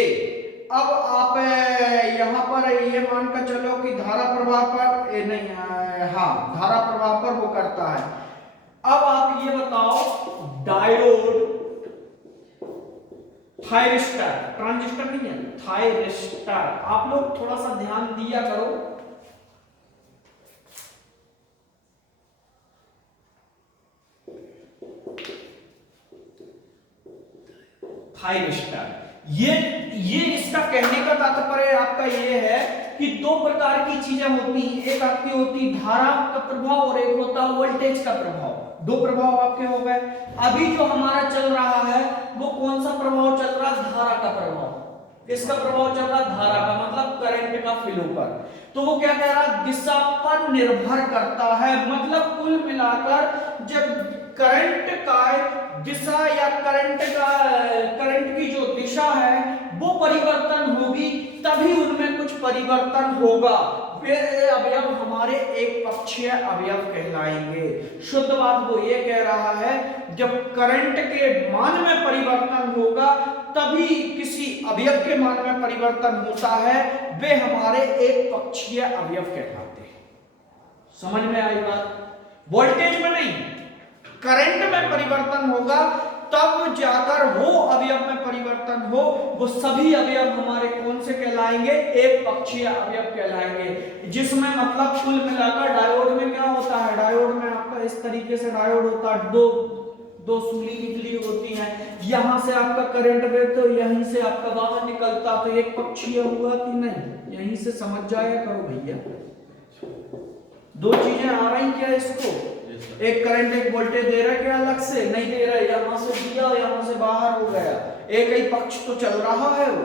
अब आप यहां पर ये मानकर चलो कि धारा प्रवाह पर नहीं, हाँ धारा प्रवाह पर वो करता है। अब आप ये बताओ, डायोड, थायरिस्टर, ट्रांजिस्टर नहीं है, थायरिस्टर, आप लोग थोड़ा सा ध्यान दिया करो। थायरिस्टर, ये इसका कहने का तात्पर्य आपका ये है कि दो प्रकार की चीजें होती हैं, एक आपकी होती धारा का प्रभाव और एक होता वोल्टेज का प्रभाव। दो प्रभाव आपके हो गए। अभी जो हमारा चल रहा है वो कौन सा प्रभाव चल रहा है, धारा का प्रभाव। किसका प्रभाव चल रहा है, धारा का, मतलब करंट का फ्लो पर। तो वो क्या कह रहा है, दिशा पर निर्भर करता है। मतलब कुल मिलाकर जब करंट का दिशा या करंट की जो दिशा है वो परिवर्तन होगी तभी उनमें कुछ परिवर्तन होगा। वे अवयव हमारे एक पक्षीय अवयव कहलाएंगे। शुद्ध बात वो ये कह रहा है, जब करंट के मान में परिवर्तन होगा तभी किसी अवयव के मान में परिवर्तन होता है, वे हमारे एक पक्षीय अवयव कहलाते हैं। समझ में आई बात। वोल्टेज में नहीं, करंट में परिवर्तन होगा तब जाकर वो अवयव में परिवर्तन हो। वो सभी अवयव हमारे कौन से कहलाएंगे? एक पक्षीय अवयव कहलाएंगे। जिसमें मतलब कुल मिलाकर डायोड में क्या होता है, डायोड में आपका इस तरीके से डायोड होता है, दो सूली निकली होती हैं, यहां से आपका करंट वेव तो यहीं से आपका बाहर निकलता, तो एक पक्षीय हुआ कि नहीं? यहीं से समझ जाया करो भैया, दो चीजें आ रही क्या इसको? एक करंट एक वोल्टेज दे रहा है क्या? अलग से नहीं दे रहा है, यहां से दिया यहां से बाहर हो गया, एक ही पक्ष तो चल रहा है, वो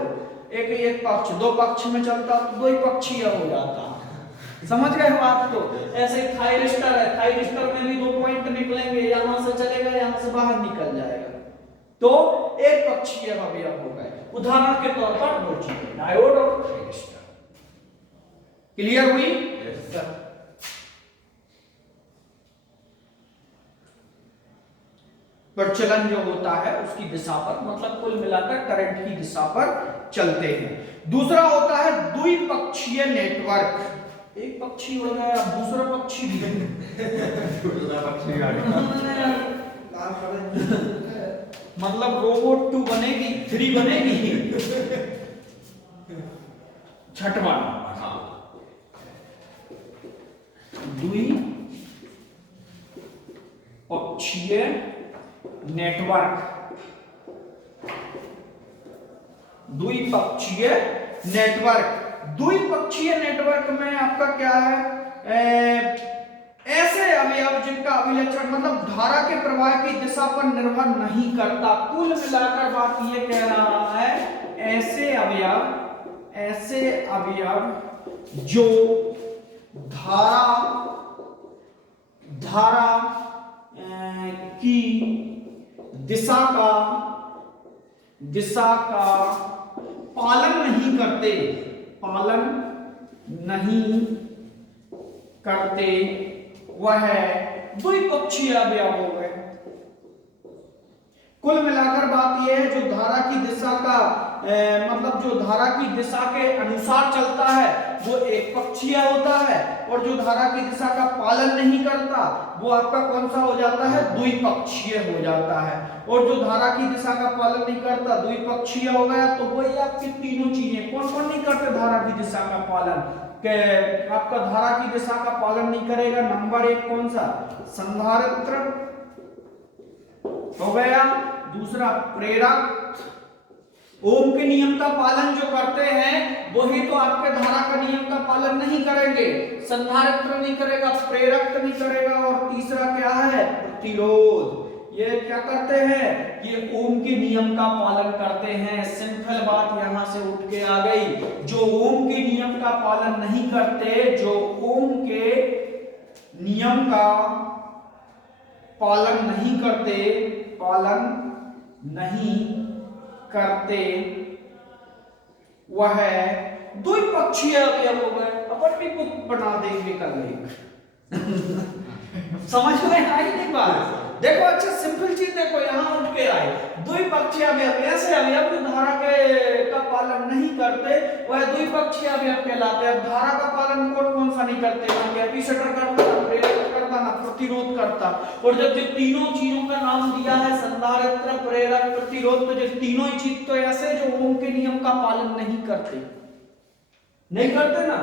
एक पक्ष, दो पक्ष में चलता तो दो ही पक्षीय हो जाता। समझ गए बात को? ऐसे थायरिस्टर है, थायरिस्टर में भी दो पॉइंट निकलेंगे, यहां से चलेगा यहां से बाहर निकल जाएगा, तो एक पक्षीय अवयव हो गए। उदाहरण के तौर पर दो चीजें, डायोड और थायरिस्टर। क्लियर हुई? प्रचलन जो होता है उसकी दिशा पर, मतलब कुल मिलाकर करंट की दिशा पर चलते हैं। दूसरा होता है द्विपक्षीय नेटवर्क। एक पक्षी उड़ गया, दूसरा पक्षी भी मतलब रोबोट 2 बनेगी, 3 बनेगी, छठवां द्विपक्षीय नेटवर्क। द्विपक्षीय नेटवर्क, द्विपक्षीय नेटवर्क में आपका क्या है? ऐसे अवयव जिनका अभिलक्षण मतलब धारा के प्रवाह की दिशा पर निर्भर नहीं करता। कुल मिलाकर बात ये कह रहा है, ऐसे अवयव जो धारा की दिशा का पालन नहीं करते, वह द्विपक्षीय अवयव हो गए। कुल मिलाकर बात यह है, जो धारा की दिशा का मतलब जो धारा की दिशा के अनुसार चलता है वो एक पक्षीय होता है, और जो धारा की दिशा का पालन नहीं करता वो आपका कौन सा हो जाता है? द्विपक्षीय हो जाता है। और जो धारा की दिशा का पालन नहीं करता द्विपक्षीय हो गया। तो वही आपकी तीनों चीजें, कौन कौन नहीं करते धारा की दिशा का पालन? के आपका धारा की दिशा का पालन नहीं करेगा, नंबर 1 कौन सा? संधारित्र हो गया। दूसरा प्रेरक, ओम के नियम का पालन जो करते हैं वही तो आपके धारा का नियम का पालन नहीं करेंगे। संधारित्र नहीं करेगा, प्रेरक नहीं करेगा, और तीसरा क्या है? प्रतिरोध। ये क्या करते हैं? ये ओम के नियम का पालन करते हैं। सिंपल बात यहां से उठ के आ गई। जो ओम के नियम का पालन नहीं करते, जो ओम के नियम का पालन नहीं करते वह द्विपक्षीय अवयव हो गए। अपन भी कुछ बना देंगे कल एक समझ में आई नहीं बात? देखो अच्छा सिंपल चीज देखो, यहां उठ के आए द्विपक्षीय अवयव, ऐसे अवयव जो धारा का पालन नहीं करते वह द्विपक्षीय अवयव कहलाते हैं। धारा का पालन कौन कौन सा नहीं करते? ना कैपेसिटर करता, ना प्रेरक करता, ना प्रतिरोध करता। और जब जो तीनों चीजों का नाम दिया है, संधारित्र, प्रेरक, प्रतिरोध, तो जो तीनों ही चीज तो ऐसे जो ओम के नियम का पालन नहीं करते ना?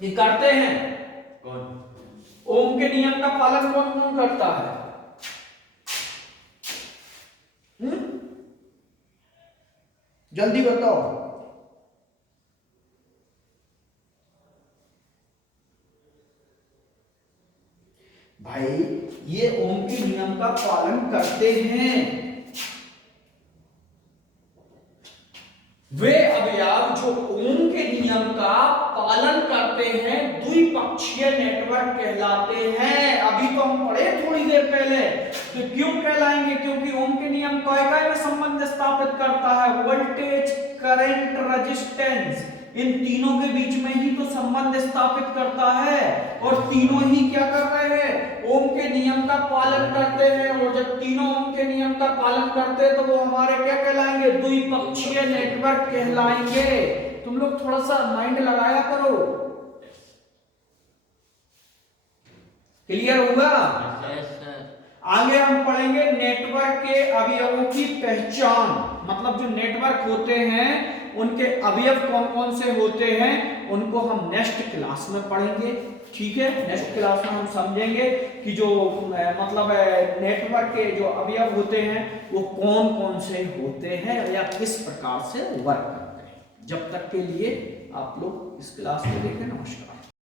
ये करते हैं कौन? ओम के नियम का पालन कौन कौन करता है? जल्दी बताओ। भाई ये ओम के नियम का पालन करते हैं वे अवयव जो ओम के नियम का पालन करते हैं, द्विपक्षीय नेटवर्क कहलाते हैं। अभी तो हम पढ़े थोड़ी देर पहले, तो क्यों कहलाएंगे? क्योंकि ओम के नियम काय में संबंध स्थापित करता है? वोल्टेज, करंट, रेजिस्टेंस, इन तीनों के बीच में ही तो संबंध स्थापित करता है। और तीनों ही क्या कर रहे हैं? ओम के नियम का पालन करते हैं। और जब तीनों ओम के नियम का पालन करते हैं तो वो हमारे क्या कहलाएंगे? द्विपक्षीय नेटवर्क कहलाएंगे। तुम लोग थोड़ा सा माइंड लगाया करो। क्लियर हुआ? Yes sir. आगे हम पढ़ेंगे नेटवर्क के अवयवों की पहचान, मतलब जो नेटवर्क होते हैं उनके अवयव कौन कौन से होते हैं उनको हम नेक्स्ट क्लास में पढ़ेंगे। ठीक है, नेक्स्ट क्लास में हम समझेंगे कि जो मतलब नेटवर्क के जो अवयव होते हैं वो कौन कौन से होते हैं या किस प्रकार से वर्क करते हैं। जब तक के लिए आप लोग इस क्लास को देखें। नमस्कार।